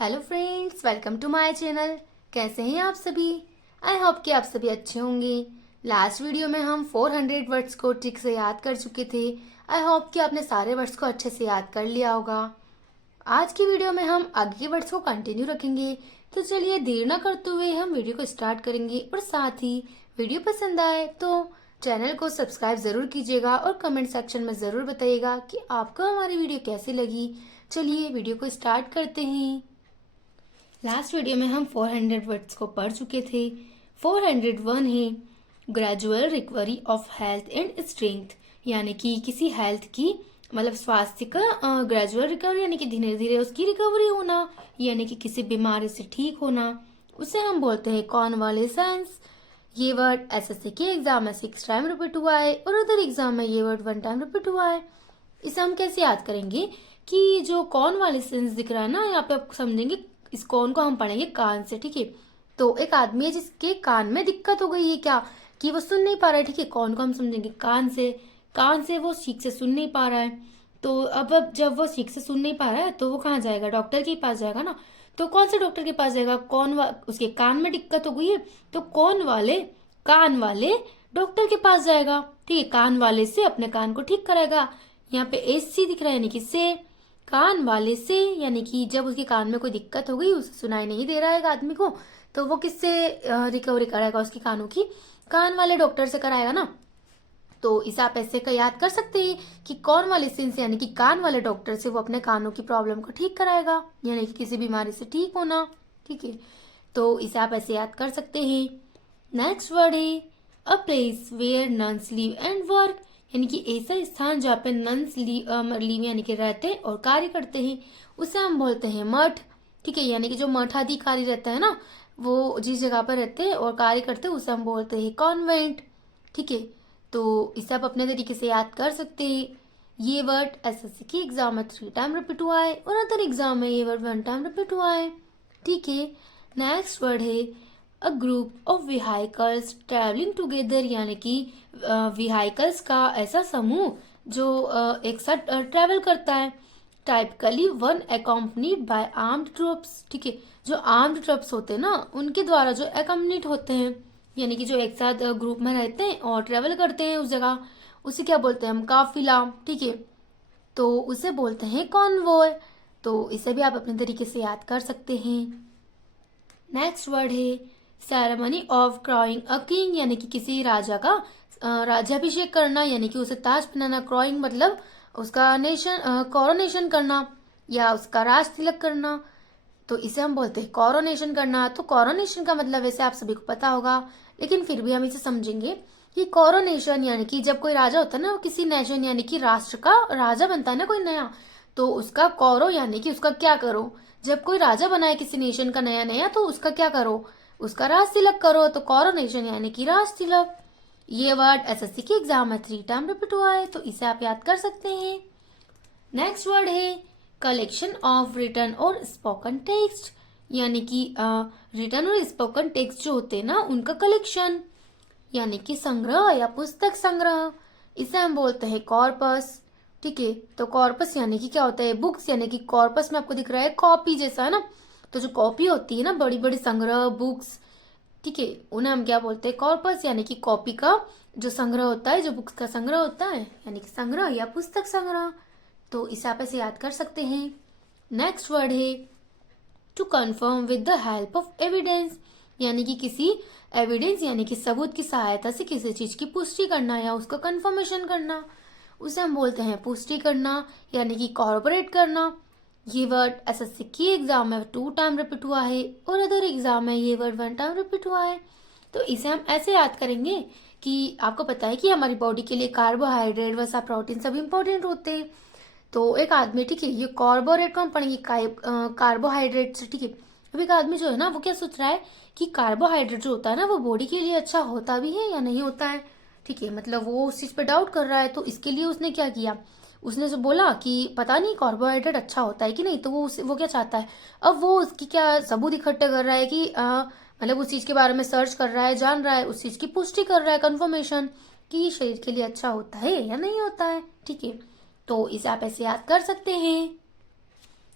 Hello friends, welcome to my channel. कैसे हैं आप सभी? आई होप कि आप सभी अच्छे होंगे। लास्ट वीडियो में हम 400 वर्ड्स को ट्रिक से याद कर चुके थे। आई होप कि आपने सारे वर्ड्स को अच्छे से याद कर लिया होगा। आज की वीडियो में हम आगे के वर्ड्स को कंटिन्यू रखेंगे। तो चलिए देर ना करते हुए हम वीडियो को स्टार्ट करेंगे, और साथ ही वीडियो पसंद आए तो चैनल को सब्सक्राइब जरूर कीजिएगा और कमेंट सेक्शन में जरूर बताइएगा कि आपको हमारी वीडियो कैसी लगी। चलिए वीडियो को स्टार्ट करते हैं। लास्ट वीडियो में हम 400 वर्ड्स को पढ़ चुके थे। 401 है gradual recovery of health and strength, यानी कि किसी हेल्थ की मतलब स्वास्थ्य का ग्रेजुअल रिकवरी यानी कि धीरे धीरे उसकी रिकवरी होना, यानी कि किसी बीमारी से ठीक होना, उसे हम बोलते हैं कॉन्वालेसेंस। ये वर्ड एसएससी के एग्जाम में 6 टाइम रिपीट हुआ है और अदर एग्जाम में ये वर्ड 1 टाइम रिपीट हुआ है। इसे हम कैसे याद करेंगे कि जो कॉन्वालेसेंस दिख रहा है ना, यहाँ पे आप समझेंगे इस कॉन को हम पढ़ेंगे कान से, ठीक है। तो एक आदमी है जिसके कान में दिक्कत हो गई है, क्या कि वो सुन नहीं पा रहा है, ठीक है। कौन को हम समझेंगे कान से। कान से वो ठीक से सुन नहीं पा रहा है। तो अब जब वो ठीक से सुन नहीं पा रहा है तो वो कहाँ जाएगा? डॉक्टर के पास जाएगा ना। तो कौन से डॉक्टर के पास जाएगा? उसके कान में दिक्कत हो गई है तो कान वाले डॉक्टर के पास जाएगा, ठीक है। कान वाले से अपने कान को ठीक कराएगा। यहाँ पे एस सी दिख रहा है, यानी कि से। कान वाले से यानी कि जब उसके कान में कोई दिक्कत हो गई, उसे सुनाई नहीं दे रहा है आदमी को, तो वो किससे रिकवरी कराएगा? उसके कानों की कान वाले डॉक्टर से कराएगा ना। तो इसे आप ऐसे का याद कर सकते हैं कि कौन वाले सेंस यानी कि कान वाले डॉक्टर से वो अपने कानों की प्रॉब्लम को ठीक कराएगा, यानी कि किसी बीमारी से ठीक होना, ठीक है। तो इसे आप ऐसे याद कर सकते हैं। नेक्स्ट वर्ड है a place where nuns live and work, यानी कि ऐसा स्थान जहाँ पे नन्स लिव यानी कि रहते हैं और कार्य करते हैं, उसे हम बोलते हैं मठ, ठीक है। यानी कि जो मठाधिकारी रहता है ना, वो जिस जगह पर रहते हैं और कार्य करते हैं उसे हम बोलते हैं कॉन्वेंट, ठीक है। तो इसे आप अपने तरीके से याद कर सकते हैं। ये वर्ड एसएससी की एग्जाम में 3 टाइम रिपीट हुआ है और अदर एग्जाम में ये वर्ड 1 टाइम रिपीट हुआ है, ठीक है। नेक्स्ट वर्ड है a group of vehicles travelling together, यानी कि व्हीकल्स का ऐसा समूह जो एक साथ ट्रैवल करता है। Typically one accompanied by armed troops, ठीक है। जो आर्म्ड ट्रूप्स होते हैं ना, उनके द्वारा जो अकम्पनीड होते हैं, यानी कि जो एक साथ ग्रुप में रहते हैं और ट्रैवल करते हैं उस जगह, उसे क्या बोलते हैं हम? काफिला, ठीक है। तो उसे बोलते हैं कॉन्वॉय। तो इसे भी आप अपने तरीके से याद कर सकते हैं। नेक्स्ट वर्ड है सेरेमनी ऑफ क्रॉइंग अ किंग, यानी कि किसी राजा का राज्याभिषेक करना, यानी कि उसे ताज पहनाना। क्रॉइंग मतलब उसका कोरोनेशन करना या उसका राज तिलक करना। तो इसे हम बोलते हैं कोरोनेशन करना। तो कोरोनेशन का मतलब वैसे आप सभी को पता होगा, लेकिन फिर भी हम इसे समझेंगे कि कोरोनेशन यानी कि जब कोई राजा होता है ना, वो किसी नेशन यानी कि राष्ट्र का राजा बनता है ना कोई नया, तो उसका कौरो यानी कि उसका क्या करो? जब कोई राजा बनाए किसी नेशन का नया नया, तो उसका क्या करो? उसका राज तिलक करो। तो कोरोनेशन यानी कि राज तिलक। ये वर्ड एसएससी के एग्जाम में 3 टाइम रिपीट हुआ है, तो इसे आप याद कर सकते हैं। नेक्स्ट वर्ड है कलेक्शन ऑफ रिटन और स्पोकन टेक्स्ट, यानी कि रिटन और स्पोकन टेक्स्ट जो होते हैं ना, उनका कलेक्शन, यानी कि संग्रह या पुस्तक संग्रह। इसे हम बोलते हैं कॉर्पस, ठीक है। तो कॉर्पस यानी कि क्या होता है? बुक्स, यानी कि कॉर्पस में आपको दिख रहा है कॉपी जैसा है ना। तो जो कॉपी होती है ना, बड़ी बड़ी संग्रह बुक्स, ठीक है, उन्हें हम क्या बोलते हैं? कॉर्पस, यानी कि कॉपी का जो संग्रह होता है, जो बुक्स का संग्रह होता है, यानी कि संग्रह या पुस्तक संग्रह। तो इसे आप ऐसे याद कर सकते हैं। नेक्स्ट वर्ड है to confirm with the help of evidence, यानी कि किसी एविडेंस यानी कि सबूत की सहायता से किसी चीज की पुष्टि करना या उसका कंफर्मेशन करना, उसे हम बोलते हैं पुष्टि करना, यानी कि कॉर्पोरेट करना। ये वर्ड एसएससी की एग्जाम में 2 टाइम रिपीट हुआ है और अदर एग्जाम में ये वर्ड 1 टाइम रिपीट हुआ है। तो इसे हम ऐसे याद करेंगे कि आपको पता है कि हमारी बॉडी के लिए कार्बोहाइड्रेट वसा प्रोटीन सब इंपॉर्टेंट होते हैं। तो एक आदमी, ठीक है, ये कार्बोहाइड्रेट को हम पढ़ेंगे कार्बोहाइड्रेट से, ठीक है। अब एक आदमी जो है ना, वो क्या सोच रहा है कि कार्बोहाइड्रेट जो होता है ना, वो बॉडी के लिए अच्छा होता भी है या नहीं होता है, ठीक है। मतलब वो उस चीज पे डाउट कर रहा है, तो इसके लिए उसने क्या किया? उसने जो बोला कि पता नहीं कार्बोहाइड्रेट अच्छा होता है कि नहीं, तो वो क्या चाहता है? अब वो उसकी क्या सबूत इकट्ठे कर रहा है कि मतलब उस चीज के बारे में सर्च कर रहा है, जान रहा है, उस चीज की पुष्टि कर रहा है, कंफर्मेशन कि ये शरीर के लिए अच्छा होता है या नहीं होता है, ठीक है। तो इसे आप ऐसे याद कर सकते हैं।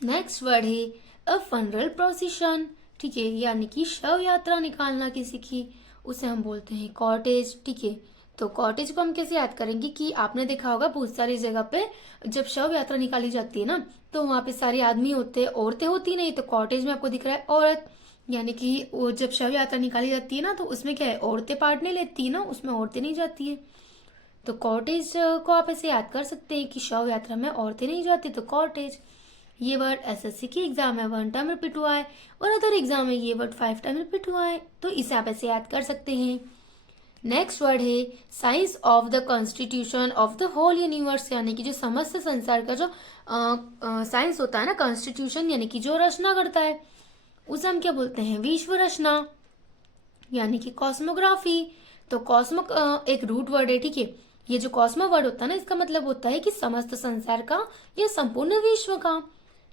नेक्स्ट वर्ड है अ फनरल प्रोसेशन, ठीक है, यानी कि शव यात्रा निकालना किसी की, उसे हम बोलते हैं कॉटेज, ठीक है। तो कॉटेज को हम कैसे याद करेंगे कि आपने देखा होगा बहुत सारी जगह पे जब शव यात्रा निकाली जाती है ना, तो वहां पे सारे आदमी होते हैं, औरतें होती नहीं। तो कॉटेज में आपको दिख रहा है औरत, यानी कि वो जब शव यात्रा निकाली जाती है ना, तो उसमें क्या है, औरतें पार्ट नहीं लेती है ना, उसमें औरतें नहीं जाती है। तो कॉटेज को आप ऐसे याद कर सकते हैं कि शव यात्रा में औरतें नहीं जाती, तो कॉटेज। ये वर्ड एसएससी की एग्जाम में 1 टाइम रिपीट हुआ है और अदर एग्जाम में ये वर्ड 5 टाइम रिपीट हुआ है, तो इसे आप ऐसे याद कर सकते हैं। नेक्स्ट वर्ड है science of the constitution of the whole universe, यानी कि जो समस्त संसार का जो साइंस होता है ना, कॉन्स्टिट्यूशन यानी कि जो रचना करता है, उसे हम क्या बोलते हैं, विश्व रचना, यानी कि कॉस्मोग्राफी। तो कॉस्मो एक रूट वर्ड है, ठीक है। ये जो कॉस्मो वर्ड होता है ना, इसका मतलब होता है कि समस्त संसार का या संपूर्ण विश्व का,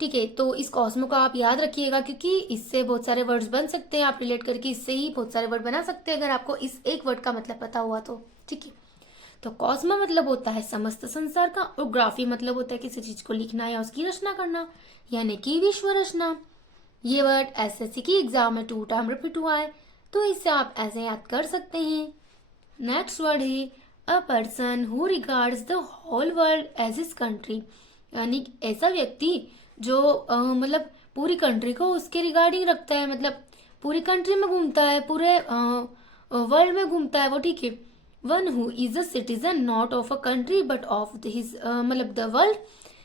ठीक है। तो इस कॉस्मो का आप याद रखिएगा, क्योंकि इससे बहुत सारे वर्ड्स बन सकते हैं, आप रिलेट करके इससे ही बहुत सारे वर्ड बना सकते हैं अगर आपको इस एक वर्ड का मतलब पता हुआ तो, ठीक है। तो कॉस्मो मतलब होता है समस्त संसार का, और ग्राफी मतलब होता है किसी चीज को लिखना या उसकी रचना करना, यानी कि विश्व रचना। ये वर्ड एसएससी की एग्जाम में 2 टाइम रिपीट हुआ है, तो इसे आप ऐसे याद कर सकते हैं। नेक्स्ट वर्ड है a person who regards the whole world as his country, यानी ऐसा व्यक्ति जो मतलब पूरी कंट्री को उसके रिगार्डिंग रखता है, मतलब पूरी कंट्री में घूमता है, पूरे वर्ल्ड में घूमता है वो, ठीक है। One who is a citizen not of a country but of his मतलब द वर्ल्ड,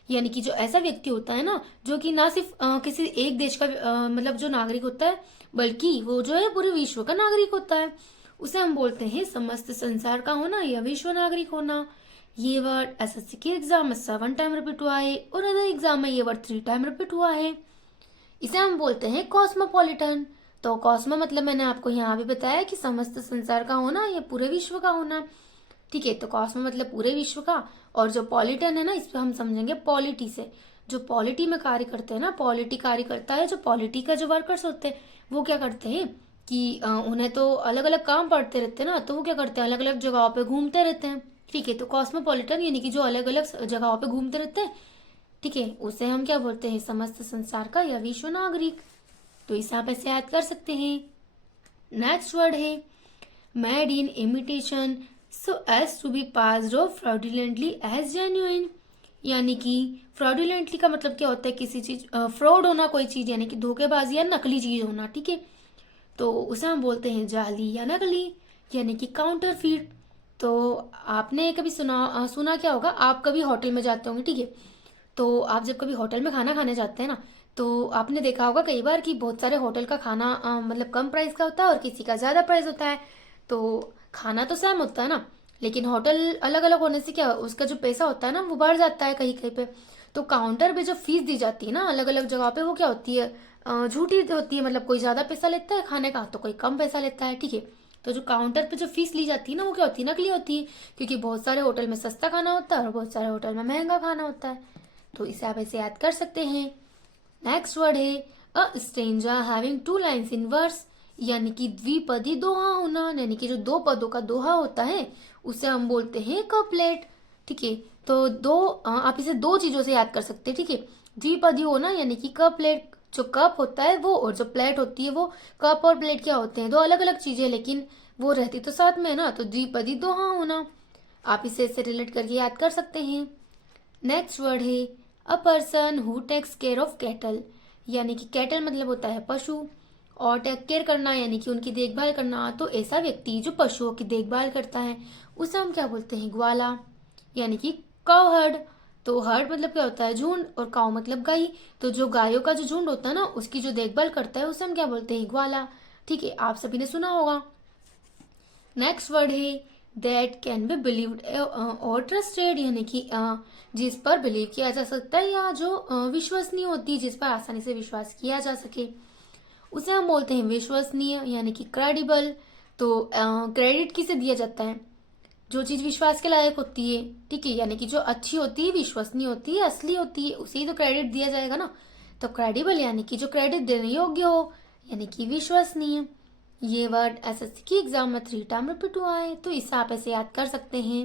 यानी कि जो ऐसा व्यक्ति होता है ना, जो कि ना सिर्फ किसी एक देश का मतलब जो नागरिक होता है, बल्कि वो जो है पूरे विश्व का नागरिक होता है, उसे हम बोलते हैं समस्त संसार का होना या विश्व नागरिक होना। ये वर्ड एसएससी के एग्जाम में 7 टाइम रिपीट हुआ है और अदर एग्जाम में ये वर्ड 3 टाइम रिपीट हुआ है। इसे हम बोलते हैं कॉस्मोपॉलिटन। तो कॉस्मो मतलब मैंने आपको यहाँ भी बताया कि समस्त संसार का होना या पूरे विश्व का होना, ठीक है। तो कॉस्मो मतलब पूरे विश्व का, और जो पॉलिटन है ना, इस पर हम समझेंगे पॉलिटी से। जो पॉलिटी में कार्य करते हैं ना, पॉलिटी कार्य करता है, जो पॉलिटी का जो वर्कर्स होते हैं वो क्या करते हैं कि उन्हें तो अलग अलग काम पड़ते रहते हैं ना, तो वो क्या करते हैं, अलग अलग जगहों पे घूमते रहते हैं, ठीक है। तो कॉस्मोपॉलिटन यानी कि जो अलग अलग जगहों पे घूमते रहते हैं, ठीक है, उसे हम क्या बोलते हैं, समस्त संसार का या विश्व नागरिक। तो इसे आप ऐसे याद कर सकते हैं। नेक्स्ट वर्ड है made in imitation so as to be passed off fraudulently as genuine, यानी कि फ्रॉडुलेंटली का मतलब क्या होता है, किसी चीज फ्रॉड होना, कोई चीज यानी कि धोखेबाजी या नकली चीज होना, ठीक है। तो उसे हम बोलते हैं जाली या नकली, यानी कि काउंटरफीट। तो आपने कभी सुना क्या होगा, आप कभी होटल में जाते होंगे, ठीक है। तो आप जब कभी होटल में खाना खाने जाते हैं ना, तो आपने देखा होगा कई बार कि बहुत सारे होटल का खाना मतलब कम प्राइस का होता है और किसी का ज़्यादा प्राइस होता है। तो खाना तो सेम होता है ना, लेकिन होटल अलग अलग होने से क्या, उसका जो पैसा होता है ना वो बढ़ जाता है कहीं कहीं पे। तो काउंटर पे जो फीस दी जाती है ना अलग अलग जगह पे, वो क्या होती है, झूठी होती है, मतलब कोई ज़्यादा पैसा लेता है खाने का तो कोई कम पैसा लेता है, ठीक है। तो जो काउंटर पे जो फीस ली जाती है ना, वो क्या होती है, नकली होती है, क्योंकि बहुत सारे होटल में सस्ता खाना होता है और बहुत सारे होटल में महंगा खाना होता है। तो इसे आप ऐसे याद कर सकते हैं। नेक्स्ट वर्ड है a stranger having 2 lines in verse, यानी कि द्विपदी दोहा होना, यानी कि जो 2 पदों का दोहा होता है उसे हम बोलते हैं कपलेट, ठीक है। तो आप इसे 2 चीजों से याद कर सकते हैं, ठीक है। द्विपदी होना यानी कि कपलेट, जो कप होता है वो और जो प्लेट होती है वो, कप और प्लेट क्या होते हैं, 2 अलग अलग चीजें, लेकिन वो रहती तो साथ में है ना, तो द्विपदी दोहा होना। आप इसे रिलेट करके याद कर सकते हैं। नेक्स्ट वर्ड है a person who takes care of cattle, यानी कि कैटल मतलब होता है पशु, और टेक केयर करना यानी कि उनकी देखभाल करना। तो ऐसा व्यक्ति जो पशुओं की देखभाल करता है उसे हम क्या बोलते हैं, ग्वाला, यानी कि काउ हर्ड। तो हर्ड मतलब क्या होता है, झुंड, और काउ मतलब गाय। तो जो गायों का जो झुंड होता है ना, उसकी जो देखभाल करता है उसे हम क्या बोलते हैं, ग्वाला, ठीक है। आप सभी ने सुना होगा। नेक्स्ट वर्ड है दैट कैन बी बिलीव्ड और ट्रस्टेड, यानी कि जिस पर बिलीव किया जा सकता है या जो विश्वसनीय होती है, जिस पर आसानी से विश्वास किया जा सके, उसे हम बोलते हैं विश्वसनीय, यानी कि क्रेडिबल। तो क्रेडिट किसे दिया जाता है, जो चीज विश्वास के लायक होती है, ठीक है, यानी कि जो अच्छी होती है, विश्वसनीय होती है, असली होती है, उसे ही तो क्रेडिट दिया जाएगा ना। तो क्रेडिबल यानी कि जो क्रेडिट देने योग्य हो, यानी कि विश्वसनीय। ये वर्ड एसएससी की एग्जाम में 3 टाइम रिपीट हुआ है, तो इसे आप ऐसे याद कर सकते हैं।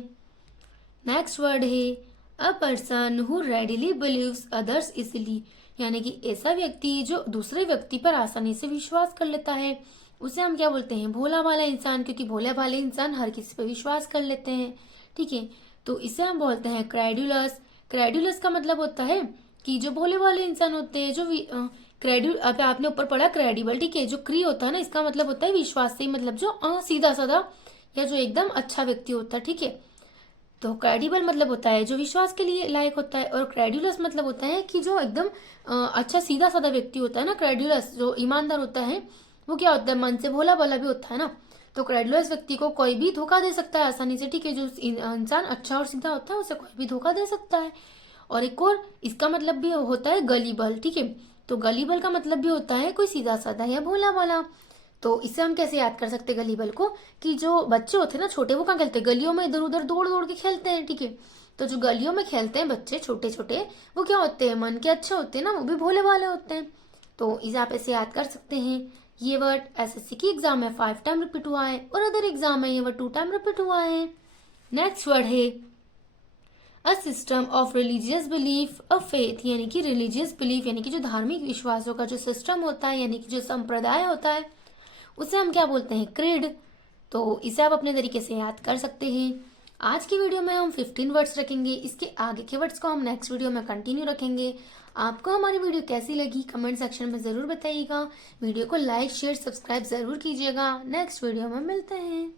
नेक्स्ट वर्ड है a person who readily believes others easily, यानी कि ऐसा व्यक्ति जो दूसरे व्यक्ति पर आसानी से विश्वास कर लेता है, उसे हम क्या बोलते हैं, भोला भाला इंसान, क्योंकि भोले भाले इंसान हर किसी पर विश्वास कर लेते हैं। ठीक है, तो इसे हम बोलते हैं क्रेडुलस। क्रेडुलस का मतलब होता है कि जो भोले भाले इंसान होते हैं, जो अब आपने ऊपर पढ़ा क्रेडिबल। ठीक है, जो क्री होता है ना, इसका मतलब होता है विश्वास से, मतलब जो सीधा साधा या जो एकदम अच्छा व्यक्ति होता है। ठीक है, तो क्रेडिबल मतलब होता है जो विश्वास के लिए लायक होता है, और क्रेडुलस मतलब होता है कि जो एकदम अच्छा सीधा साधा व्यक्ति होता है ना, क्रेडुलस जो ईमानदार होता है, वो क्या होता है, मन से भोला भाला भी होता है ना। तो क्रेडुलस व्यक्ति को कोई भी धोखा दे सकता है आसानी से। ठीक है, जो इंसान अच्छा और सीधा होता है उसे कोई भी धोखा दे सकता है। और एक और इसका मतलब भी होता है गलीबल। ठीक है, तो गलीबल का मतलब भी होता है कोई सीधा साधा या भोला भाला। तो इसे हम कैसे याद कर सकते हैं गलीबल को, कि जो बच्चे होते हैं ना छोटे, वो कहाँ खेलते हैं, गलियों में इधर उधर दौड़ दौड़ के खेलते हैं। ठीक है, तो जो गलियों में खेलते हैं बच्चे छोटे छोटे, वो क्या होते हैं, मन के अच्छे होते हैं ना, वो भी भोले भाले होते हैं। तो इसे आप ऐसे याद कर सकते हैं। ये वर्ड एसएससी की एग्जाम में 5 टाइम रिपीट हुआ है, और अदर एग्जाम में ये वर्ड 2 टाइम रिपीट हुआ है। नेक्स्ट वर्ड है a system of religious belief a faith, यानी कि रिलीजियस बिलीफ यानी कि जो धार्मिक विश्वासों का जो सिस्टम होता है, यानी कि जो संप्रदाय होता है, उसे हम क्या बोलते हैं, क्रीड। तो इसे आप अपने तरीके से याद कर सकते हैं। आज की वीडियो में हम 15 वर्ड्स रखेंगे, इसके आगे के वर्ड्स को हम नेक्स्ट वीडियो में कंटिन्यू रखेंगे। आपको हमारी वीडियो कैसी लगी कमेंट सेक्शन में ज़रूर बताइएगा। वीडियो को लाइक शेयर सब्सक्राइब ज़रूर कीजिएगा। नेक्स्ट वीडियो में मिलते हैं।